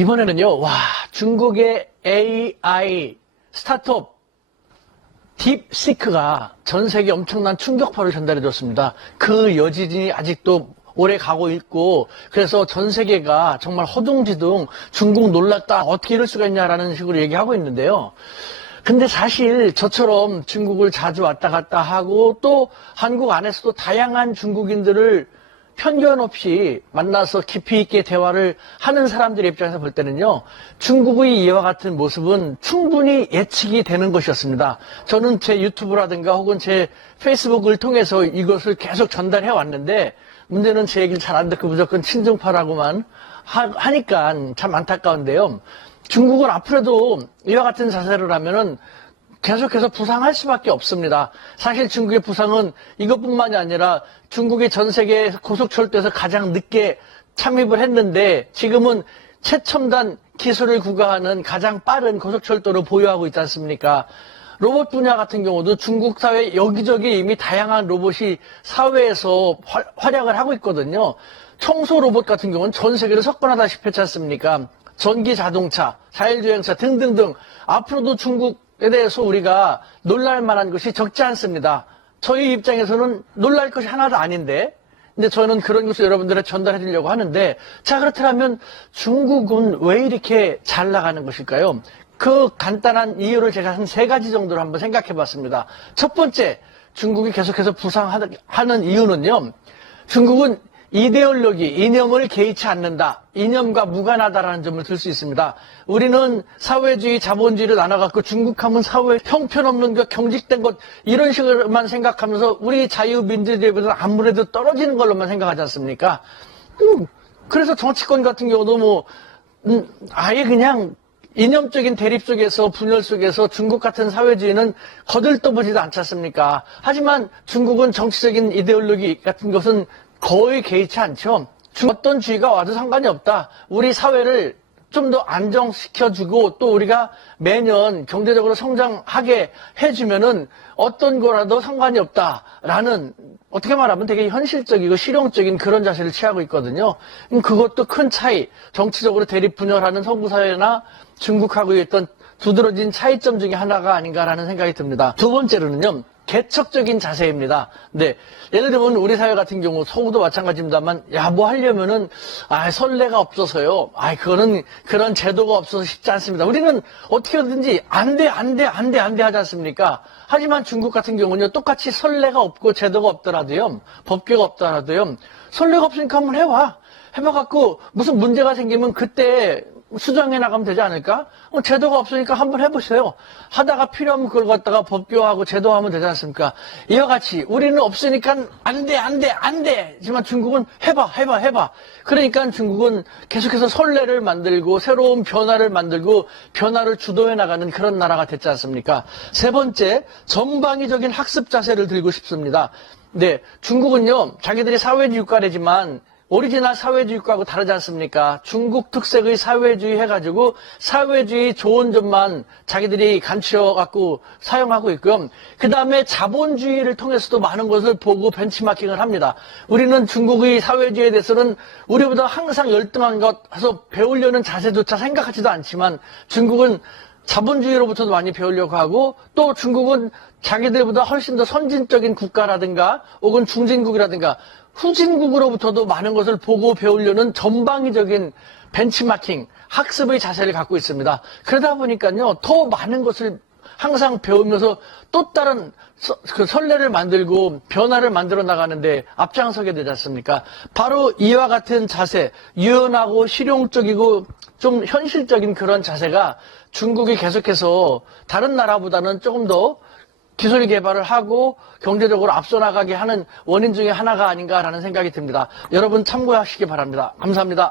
이번에는요, 와, 중국의 AI 스타트업 딥시크가 전 세계에 엄청난 충격파를 전달해 줬습니다. 그 여진이 아직도 오래 가고 있고, 그래서 전 세계가 정말 허둥지둥 중국 놀랐다, 어떻게 이럴 수가 있냐라는 식으로 얘기하고 있는데요. 근데 사실 저처럼 중국을 자주 왔다 갔다 하고 또 한국 안에서도 다양한 중국인들을 편견 없이 만나서 깊이 있게 대화를 하는 사람들의 입장에서 볼 때는요, 중국의 이와 같은 모습은 충분히 예측이 되는 것이었습니다. 저는 제 유튜브라든가 혹은 제 페이스북을 통해서 이것을 계속 전달해 왔는데, 문제는 제 얘기를 잘 안 듣고 무조건 친중파라고만 하니까 참 안타까운데요. 중국은 앞으로도 이와 같은 자세를 하면은 계속해서 부상할 수밖에 없습니다. 사실 중국의 부상은 이것뿐만이 아니라 중국이 전 세계 고속철도에서 가장 늦게 참입을 했는데 지금은 최첨단 기술을 구가하는 가장 빠른 고속철도를 보유하고 있지 않습니까? 로봇 분야 같은 경우도 중국 사회 여기저기 이미 다양한 로봇이 사회에서 활약을 하고 있거든요. 청소 로봇 같은 경우는 전 세계를 석권하다시피 했지 않습니까? 전기 자동차, 자율주행차 등등등 앞으로도 중국에 대해서 우리가 놀랄 만한 것이 적지 않습니다. 저희 입장에서는 놀랄 것이 하나도 아닌데, 근데 저는 그런 것을 여러분들에 전달해 드리려고 하는데, 자, 그렇다면 중국은 왜 이렇게 잘 나가는 것일까요? 그 간단한 이유를 제가 한 3가지 정도로 한번 생각해 봤습니다. 첫 번째, 중국이 계속해서 부상하는 이유는요, 중국은 이데올로기, 이념을 개의치 않는다. 이념과 무관하다라는 점을 들 수 있습니다. 우리는 사회주의, 자본주의를 나눠갖고 중국하면 사회 형편없는 것, 경직된 것 이런 식으로만 생각하면서 우리 자유민주주의에 비해서 아무래도 떨어지는 걸로만 생각하지 않습니까? 그래서 정치권 같은 경우도 아예 그냥 이념적인 대립 속에서 분열 속에서 중국 같은 사회주의는 거들떠보지도 않지 않습니까? 하지만 중국은 정치적인 이데올로기 같은 것은 거의 개의치 않죠. 어떤 주의가 와도 상관이 없다. 우리 사회를 좀 더 안정시켜주고 또 우리가 매년 경제적으로 성장하게 해주면은 어떤 거라도 상관이 없다라는, 어떻게 말하면 되게 현실적이고 실용적인 그런 자세를 취하고 있거든요. 그것도 큰 차이, 정치적으로 대립 분열하는 서구 사회나 중국하고의 어떤 두드러진 차이점 중에 하나가 아닌가라는 생각이 듭니다. 두 번째로는요, 개척적인 자세입니다. 네. 예를 들면 우리 사회 같은 경우 서구도 마찬가지입니다만, 뭐 하려면은 선례가 없어서요. 그거는 그런 제도가 없어서 쉽지 않습니다. 우리는 어떻게든지 안 돼 하지 않습니까? 하지만 중국 같은 경우는요, 똑같이 선례가 없고 제도가 없더라도요, 법규가 없더라도요, 선례가 없으니까 한번 해봐갖고 무슨 문제가 생기면 그때 수정해 나가면 되지 않을까? 제도가 없으니까 한번 해보세요. 하다가 필요하면 그걸 갖다가 법규화하고 제도화하면 되지 않습니까? 이와 같이 우리는 없으니까 안 돼. 하지만 중국은 해봐. 그러니까 중국은 계속해서 선례를 만들고 새로운 변화를 만들고 변화를 주도해 나가는 그런 나라가 됐지 않습니까? 세 번째, 전방위적인 학습 자세를 들고 싶습니다. 네, 중국은요, 자기들이 사회주의 국가래지만 오리지널 사회주의 국가하고 다르지 않습니까? 중국 특색의 사회주의 해가지고 사회주의 좋은 점만 자기들이 간추려갖고 사용하고 있고요. 그 다음에 자본주의를 통해서도 많은 것을 보고 벤치마킹을 합니다. 우리는 중국의 사회주의에 대해서는 우리보다 항상 열등한 것 해서 배우려는 자세조차 생각하지도 않지만, 중국은 자본주의로부터도 많이 배우려고 하고, 또 중국은 자기들보다 훨씬 더 선진적인 국가라든가 혹은 중진국이라든가 후진국으로부터도 많은 것을 보고 배우려는 전방위적인 벤치마킹, 학습의 자세를 갖고 있습니다. 그러다 보니까요, 더 많은 것을 항상 배우면서 또 다른 그 선례를 만들고 변화를 만들어 나가는데 앞장서게 되지 않습니까? 바로 이와 같은 자세, 유연하고 실용적이고 좀 현실적인 그런 자세가 중국이 계속해서 다른 나라보다는 조금 더 기술 개발을 하고 경제적으로 앞서 나가게 하는 원인 중에 하나가 아닌가라는 생각이 듭니다. 여러분 참고하시기 바랍니다. 감사합니다.